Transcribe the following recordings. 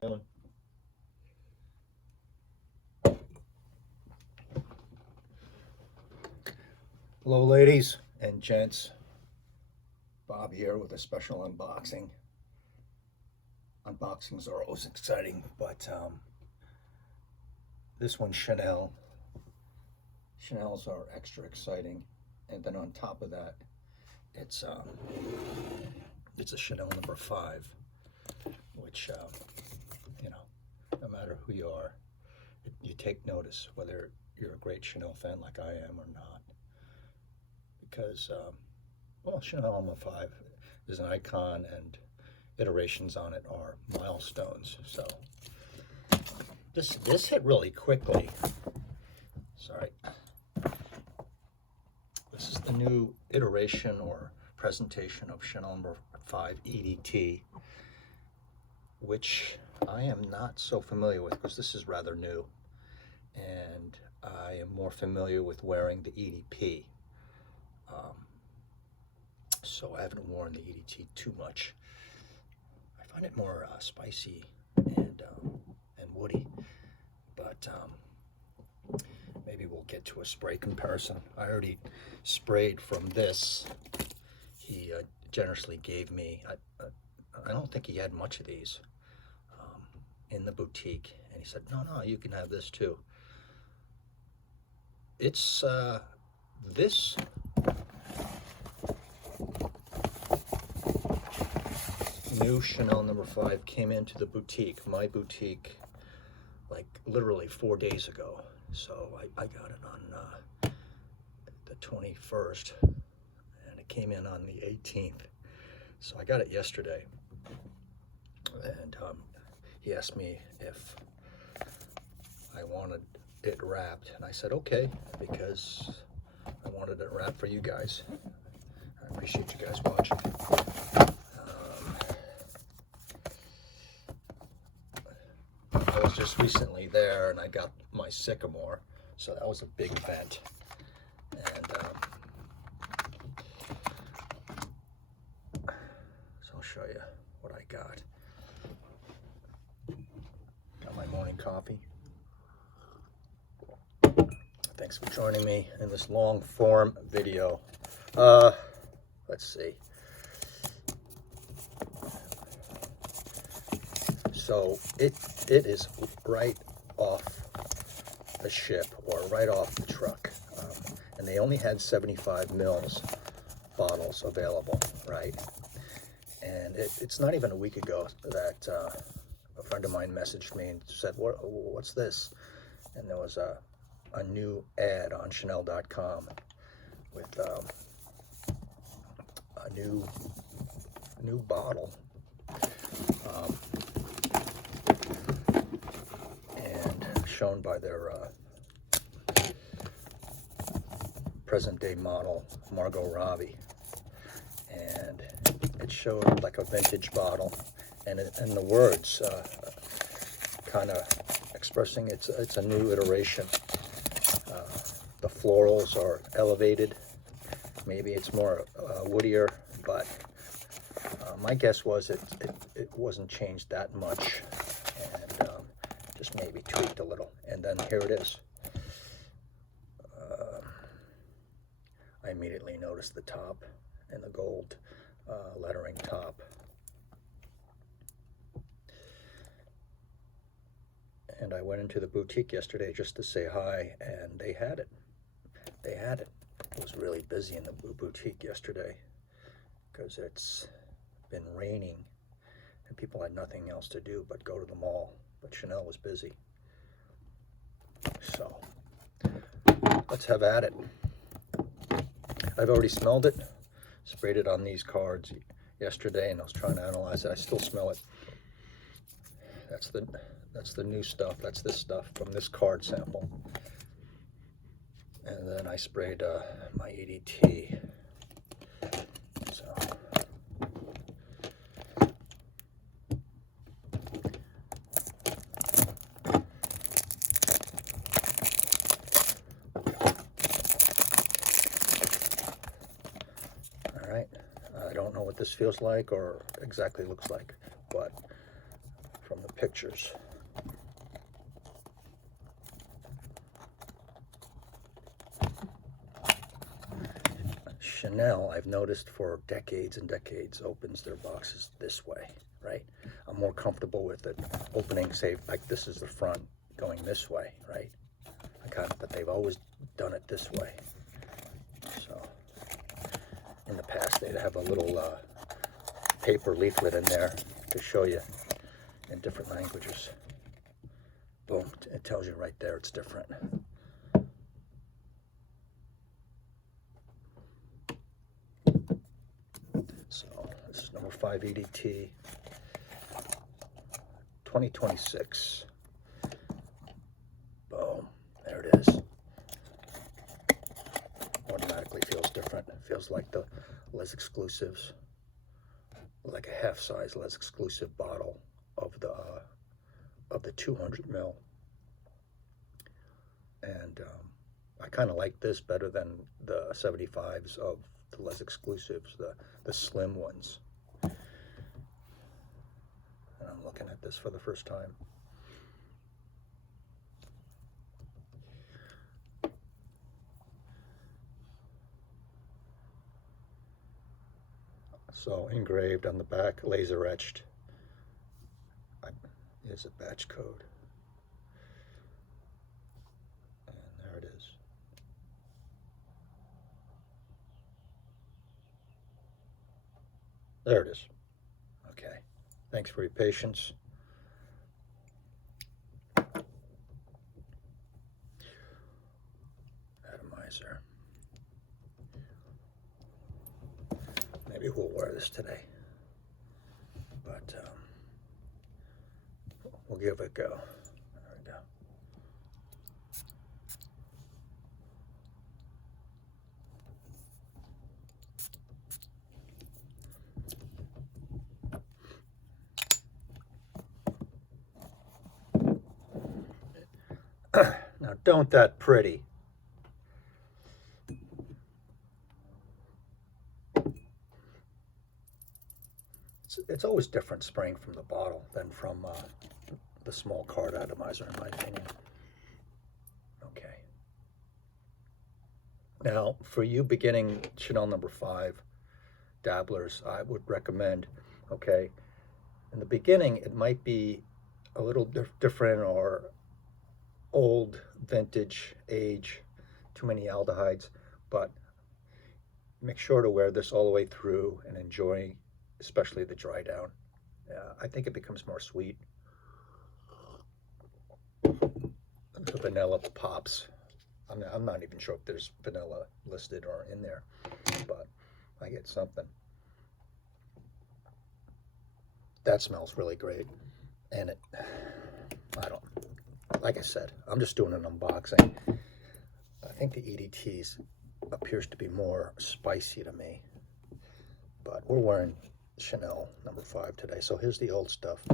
feeling? Hello, ladies and gents. Bob here with a special unboxing. Unboxings are always exciting, but this one's Chanel. Chanel's are extra exciting, and then on top of that, it's a Chanel number 5, which no matter who you are, you take notice whether you're a great Chanel fan like I am or not, because Chanel number 5 is an icon, and iterations on it are milestones. So this hit really quickly. Sorry. This is the new iteration or presentation of Chanel number 5 EDT, which I am not so familiar with because this is rather new, and I am more familiar with wearing the EDP. So I haven't worn the EDT too much. I find it more spicy and woody, but maybe we'll get to a spray comparison. I already sprayed from this. He generously gave me, I don't think he had much of these in the boutique, and he said, no, you can have this too. It's this new Chanel number 5 came into the boutique, my boutique, like literally 4 days ago. So I got it on the 21st, and it came in on the 18th. So I got it yesterday, and he asked me if I wanted it wrapped, and I said okay, because I wanted it wrapped for you guys. I appreciate you guys watching. I was just recently there, and I got my Sycamore, so that was a big event. And so I'll show you what I got. Got my morning coffee. Thanks for joining me in this long form video. Let's see. So it is right off the ship, or right off the truck, and they only had 75 mils bottles available, right? And it's not even a week ago that a friend of mine messaged me and said, what's this? And there was a new ad on Chanel.com with a new bottle, and shown by their present-day model, Margot Robbie, and it showed like a vintage bottle, and the words kind of expressing it's a new iteration. The florals are elevated. Maybe it's more woodier, but my guess was it wasn't changed that much, and just maybe tweaked a little. And then here it is. I immediately noticed the top and the gold lettering top. And I went into the boutique yesterday just to say hi, and they had it. They had it. It was really busy in the boutique yesterday because it's been raining and people had nothing else to do but go to the mall. But Chanel was busy. So let's have at it. I've already smelled it, sprayed it on these cards yesterday, and I was trying to analyze it. I still smell it. That's the new stuff. That's this stuff from this card sample. And then I sprayed my EDT. So all right. I don't know what this feels like or exactly looks like, but from the pictures. Chanel, I've noticed for decades and decades, opens their boxes this way, right? I'm more comfortable with it opening, say, like this is the front, going this way, right? But they've always done it this way. So, in the past, they'd have a little paper leaflet in there to show you in different languages. Boom, it tells you right there it's different. So this is number 5 EDT 2026. Boom, there it is. Automatically feels different. It feels like the Les Exclusives, like a half-size Les Exclusive bottle of the 200 ml. And I kind of like this better than the 75s of the Les Exclusives, the slim ones. And I'm looking at this for the first time. So engraved on the back, laser etched, is a batch code. And there it is. There it is. Okay. Thanks for your patience. Atomizer. Maybe we'll wear this today, but we'll give it a go. There we go. Now, don't that pretty. It's always different spraying from the bottle than from the small card atomizer, in my opinion. Okay. Now, for you beginning Chanel number 5 dabblers, I would recommend, okay, in the beginning, it might be a little different or old, vintage, age, too many aldehydes, but make sure to wear this all the way through and enjoy, especially the dry down. I think it becomes more sweet. The vanilla pops. I'm not even sure if there's vanilla listed or in there, but I get something. That smells really great. And like I said, I'm just doing an unboxing. I think the EDTs appears to be more spicy to me, but we're wearing Chanel number 5 today. So here's the old stuff.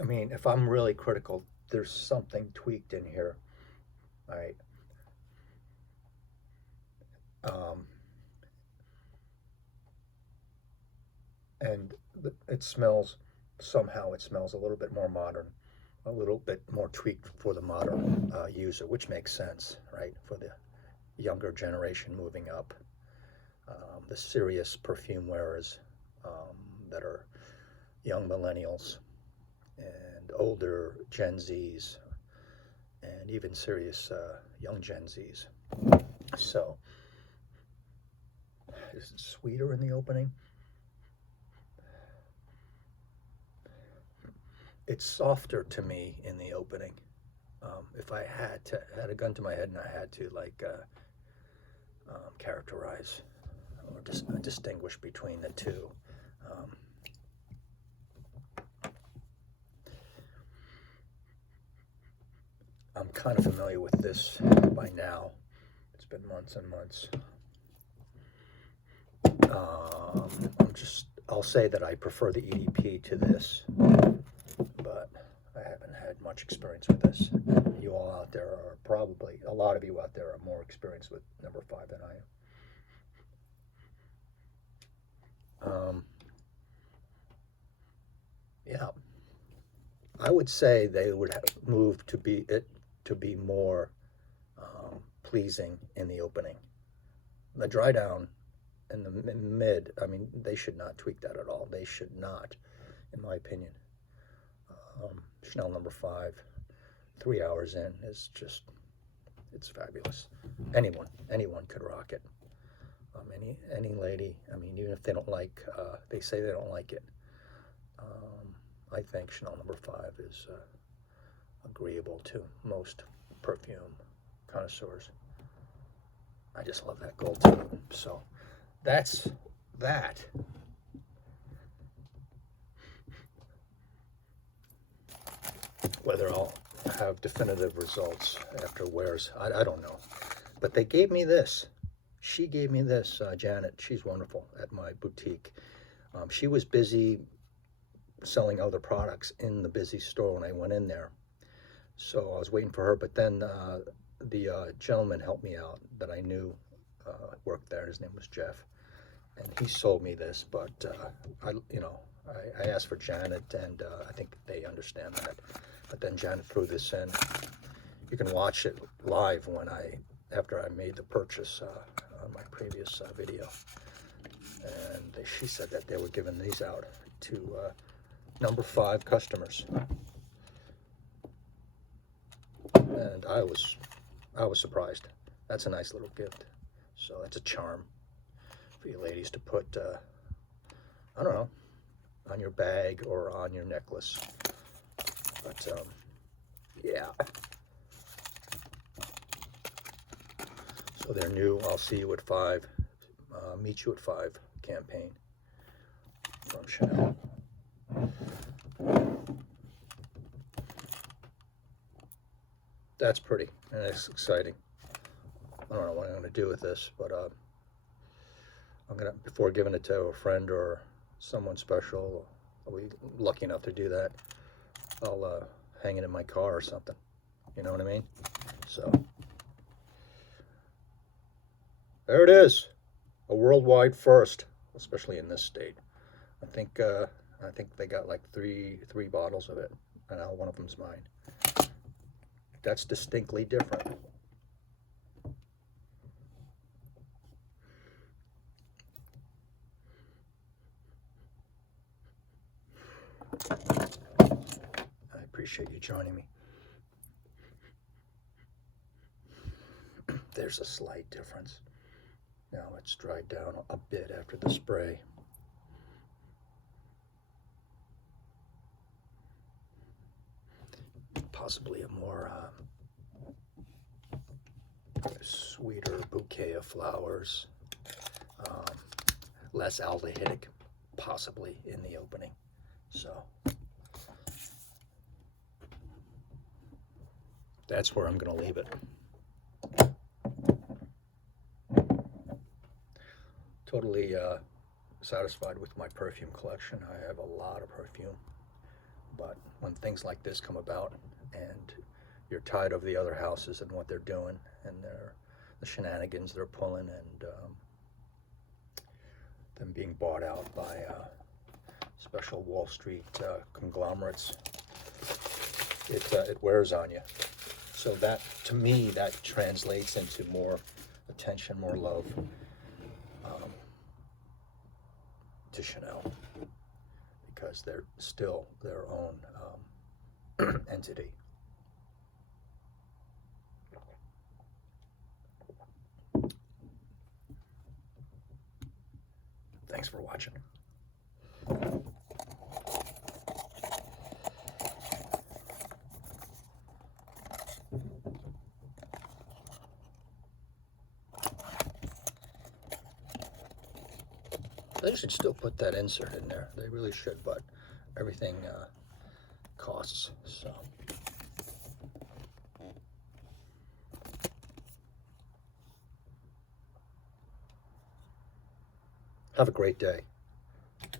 I mean, if I'm really critical, there's something tweaked in here, right? And it smells, somehow it smells a little bit more modern, a little bit more tweaked for the modern user, which makes sense, right? For the younger generation moving up, the serious perfume wearers that are young millennials and older Gen Zs and even serious young Gen Zs. So, is it sweeter in the opening? It's softer to me in the opening. If I had a gun to my head and I had to characterize or distinguish between the two, I'm kind of familiar with this by now. It's been months and months. I'll say that I prefer the EDP to this, but I haven't had much experience with this. You all out there are probably, a lot of you out there are more experienced with number 5 than I am. Yeah, I would say they would have moved to be more pleasing in the opening. The dry down in the mid, I mean, they should not tweak that at all. They should not, in my opinion. Chanel number 5, 3 hours in is just, it's fabulous. Anyone could rock it. Any lady, I mean, even if they don't like, they say they don't like it. I think Chanel number 5 is agreeable to most perfume connoisseurs. I just love that gold tone. So that's that. Whether I'll have definitive results after wears, I don't know. But they gave me this. She gave me this, Janet. She's wonderful at my boutique. She was busy selling other products in the busy store when I went in there. So I was waiting for her, but then the gentleman helped me out that I knew worked there. His name was Jeff, and he sold me this. But I asked for Janet, and I think they understand that. But then Janet threw this in. You can watch it live after I made the purchase on my previous video. And she said that they were giving these out to number 5 customers. And I was surprised. That's a nice little gift. So that's a charm for you ladies to put, I don't know, on your bag or on your necklace. But yeah. So their new I'll see you at 5, meet you at 5 campaign from Chanel. That's pretty, and it's exciting. I don't know what I'm going to do with this, but I'm going to, before giving it to a friend or someone special, I'll be lucky enough to do that, I'll hang it in my car or something. You know what I mean? So there it is, a worldwide first, especially in this state. I think they got like three bottles of it, and now one of them's mine. That's distinctly different. I appreciate you joining me. There's a slight difference. Now it's dried down a bit after the spray. Possibly a more sweeter bouquet of flowers, less aldehydic, possibly in the opening. So that's where I'm going to leave it. Totally satisfied with my perfume collection. I have a lot of perfume, but when things like this come about and you're tired of the other houses and what they're doing and the shenanigans they're pulling, and them being bought out by special Wall Street conglomerates, it wears on you. So that, to me, that translates into more attention, more love to Chanel, because they're still their own entity. Thanks for watching. They should still put that insert in there. They really should, but everything costs, so. Have a great day.